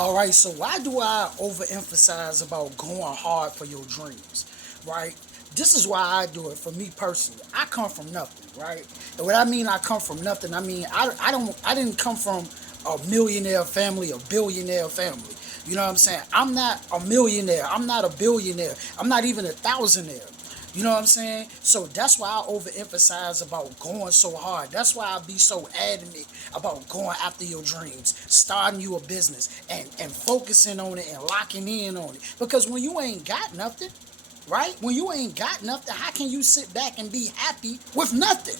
All right, so why do I overemphasize about going hard for your dreams, right? This is why I do it for me personally. I come from nothing, right? And what I mean I come from nothing, I mean I didn't come from a millionaire family, a billionaire family. You know what I'm saying? I'm not a millionaire. I'm not a billionaire. I'm not even a thousandaire. You know what I'm saying? So that's why I overemphasize about going so hard. That's why I be so adamant about going after your dreams, starting you a business, and focusing on it and locking in on it. Because when you ain't got nothing, right? When you ain't got nothing, how can you sit back and be happy with nothing?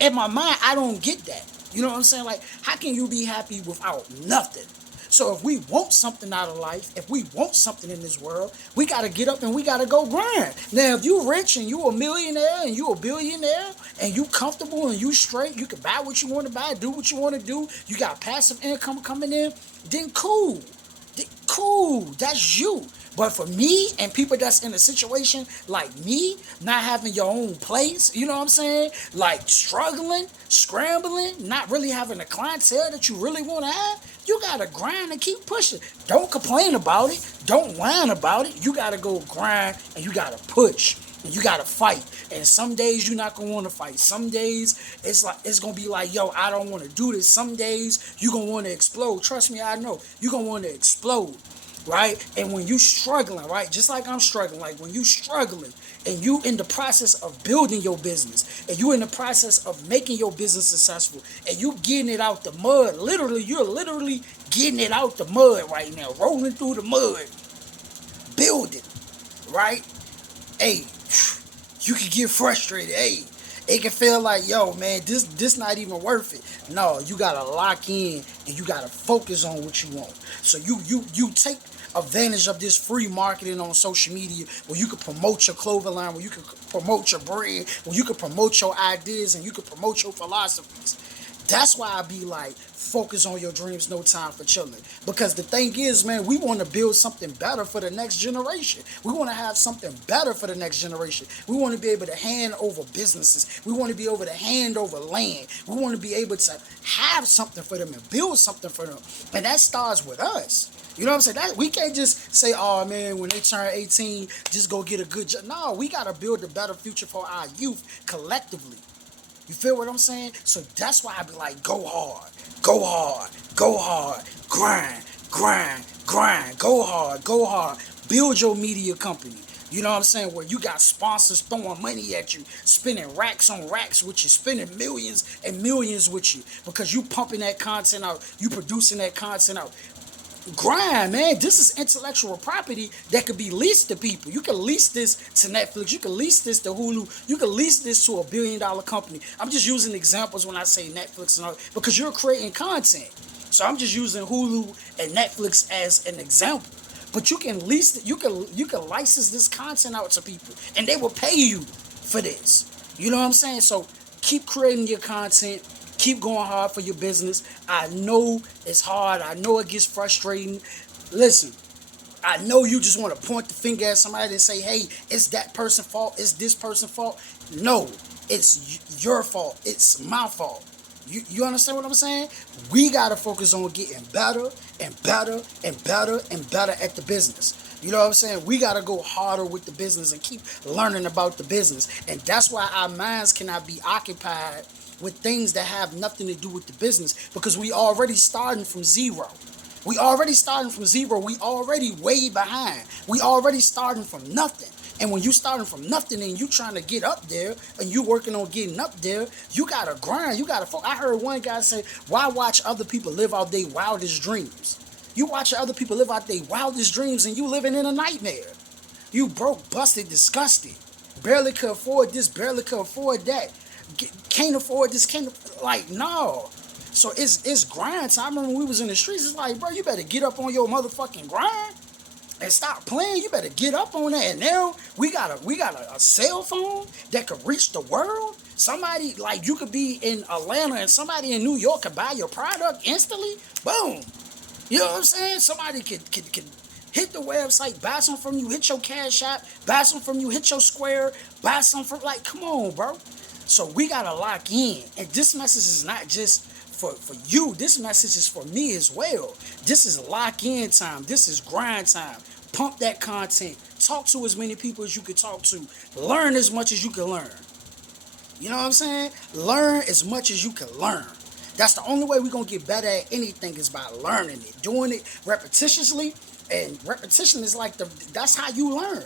In my mind, I don't get that. You know what I'm saying? Like, how can you be happy without nothing? So if we want something out of life, if we want something in this world, we gotta get up and we gotta go grind. Now, if you rich and you a millionaire and you a billionaire and you comfortable and you straight, you can buy what you want to buy, do what you want to do. You got passive income coming in. Then cool. Cool, that's you. But for me and people that's in a situation like me, not having your own place, you know what I'm saying? Like struggling, scrambling, not really having a clientele that you really want to have, you gotta grind and keep pushing. Don't complain about it. Don't whine about it. You gotta go grind and you gotta push. And you gotta fight. And some days you're not gonna want to fight. Some days it's gonna be like, yo, I don't want to do this. Some days you're gonna want to explode. Trust me, I know. You're gonna want to explode. Right? And when you struggling, right? Just like I'm struggling, like when you struggling and you in the process of building your business and you in the process of making your business successful and you getting it out the mud, literally, you're literally getting it out the mud right now, rolling through the mud, building, right? Hey, you can get frustrated. Hey, it can feel like, yo, man, this not even worth it. No, you gotta lock in and you gotta focus on what you want. So you take advantage of this free marketing on social media where you can promote your clothing line, where you can promote your brand, where you can promote your ideas and you can promote your philosophies. That's why I be like, focus on your dreams, no time for chilling. Because the thing is, man, we want to build something better for the next generation. We want to have something better for the next generation. We want to be able to hand over businesses. We want to be able to hand over land. We want to be able to have something for them and build something for them. And that starts with us. You know what I'm saying? We can't just say, oh man, when they turn 18, just go get a good job. No, we got to build a better future for our youth collectively. You feel what I'm saying? So that's why I be like, go hard, go hard, go hard, grind, grind, grind, go hard, go hard. Build your media company. You know what I'm saying? Where you got sponsors throwing money at you, spending racks on racks with you, spending millions and millions with you because you pumping that content out, you producing that content out. Grind, man. This is intellectual property that could be leased to people. You can lease this to Netflix. You can lease this to Hulu. You can lease this to $1 billion company. I'm just using examples when I say Netflix and all because you're creating content. So I'm just using Hulu and Netflix as an example. But you can lease it. You can license this content out to people, and they will pay you for this. You know what I'm saying? So keep creating your content. Keep going hard for your business. I know it's hard. I know it gets frustrating. Listen, I know you just want to point the finger at somebody and say, hey, it's that person's fault. It's this person's fault. No, it's your fault. It's my fault. You understand what I'm saying? We got to focus on getting better and better and better and better at the business. You know what I'm saying? We got to go harder with the business and keep learning about the business. And that's why our minds cannot be occupied with things that have nothing to do with the business because we already starting from zero. We already starting from zero. We already way behind. We already starting from nothing. And when you starting from nothing and you trying to get up there and you working on getting up there, you gotta grind. You gotta focus. I heard one guy say, why watch other people live out their wildest dreams? You watch other people live out their wildest dreams and you living in a nightmare. You broke, busted, disgusted. Barely could afford this, barely could afford that. Can't afford this, can't, like, no. So it's grind time. I remember when we was in the streets, it's like, bro, you better get up on your motherfucking grind and stop playing. You better get up on that. And now we got a cell phone that could reach the world. Somebody, like, you could be in Atlanta and somebody in New York could buy your product instantly. Boom. You know what I'm saying? Somebody could hit the website, buy some from you, hit your Cash App, buy some from you, hit your Square, buy some from, like, come on, bro. So we gotta lock in. And this message is not just for you, this message is for me as well. This is lock in time. This is grind time. Pump that content. Talk to as many people as you can talk to. Learn as much as you can learn. You know what I'm saying? Learn as much as you can learn. That's the only way we're going to get better at anything is by learning it, doing it repetitiously. And repetition is like that's how you learn.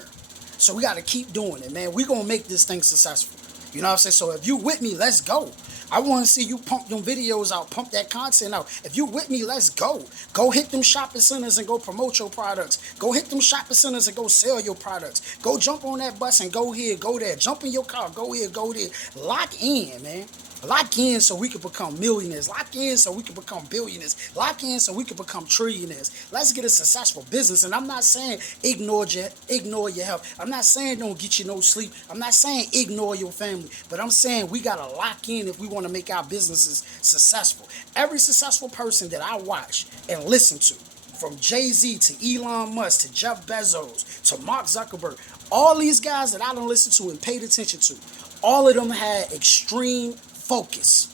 So we got to keep doing it, man. We're going to make this thing successful. You know what I'm saying? So if you with me, let's go. I want to see you pump them videos out, pump that content out. If you with me, let's go. Go hit them shopping centers and go promote your products. Go hit them shopping centers and go sell your products. Go jump on that bus and go here, go there. Jump in your car, go here, go there. Lock in, man. Lock in so we can become millionaires. Lock in so we can become billionaires. Lock in so we can become trillionaires. Let's get a successful business. And I'm not saying ignore your health. I'm not saying don't get you no sleep. I'm not saying ignore your family. But I'm saying we got to lock in if we want to make our businesses successful. Every successful person that I watch and listen to, from Jay-Z to Elon Musk to Jeff Bezos to Mark Zuckerberg, all these guys that I don't listen to and paid attention to, all of them had extreme focus.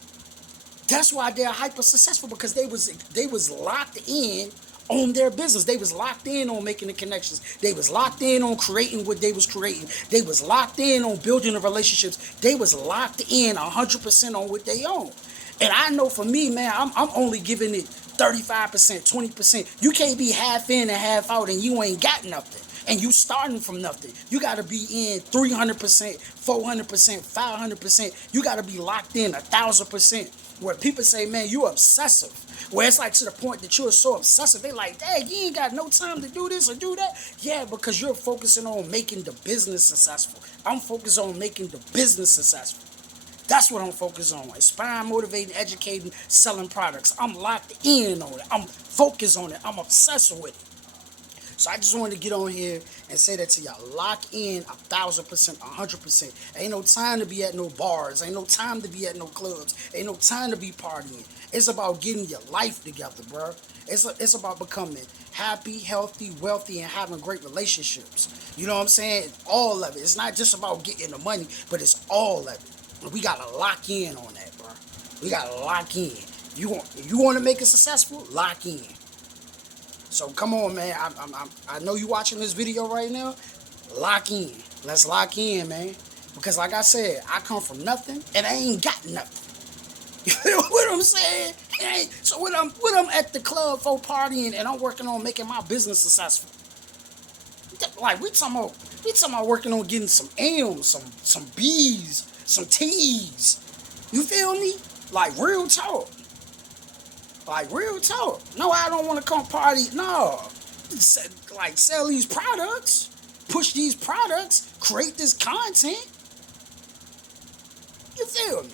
That's why they're hyper successful, because they was locked in on their business. They was locked in on making the connections. They was locked in on creating what they was creating. They was locked in on building the relationships. They was locked in 100% on what they own. And I know for me, man, I'm only giving it 35%, 20%. You can't be half in and half out and you ain't got nothing. And you starting from nothing. You got to be in 300%, 400%, 500%. You got to be locked in 1,000%. Where people say, man, you obsessive. Where it's like to the point that you're so obsessive. They like, dang, you ain't got no time to do this or do that. Yeah, because you're focusing on making the business successful. I'm focused on making the business successful. That's what I'm focused on. Inspiring, motivating, educating, selling products. I'm locked in on it. I'm focused on it. I'm obsessed with it. So I just wanted to get on here and say that to y'all. Lock in 1,000%, 100%. Ain't no time to be at no bars. Ain't no time to be at no clubs. Ain't no time to be partying. It's about getting your life together, bro. It's about becoming happy, healthy, wealthy, and having great relationships. You know what I'm saying? All of it. It's not just about getting the money, but it's all of it. We got to lock in on that, bro. We got to lock in. You want to make it successful? Lock in. So come on, man. I know you watching this video right now. Lock in. Let's lock in, man. Because like I said, I come from nothing and I ain't got nothing. You know what I'm saying? So when I'm at the club for partying and I'm working on making my business successful, like we talking about working on getting some M's, some B's, some T's. You feel me? Like real talk. Like real talk. No, I don't want to come party. No. Like sell these products, push these products, create this content. You feel me?